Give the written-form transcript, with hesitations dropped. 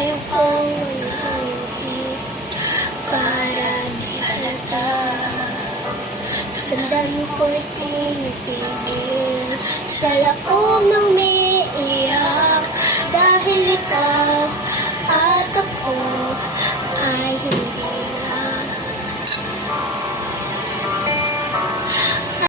tayo pang manuti para di halata. Tandaan ko'y tinitigil sa loob ng may iyak dahil ikaw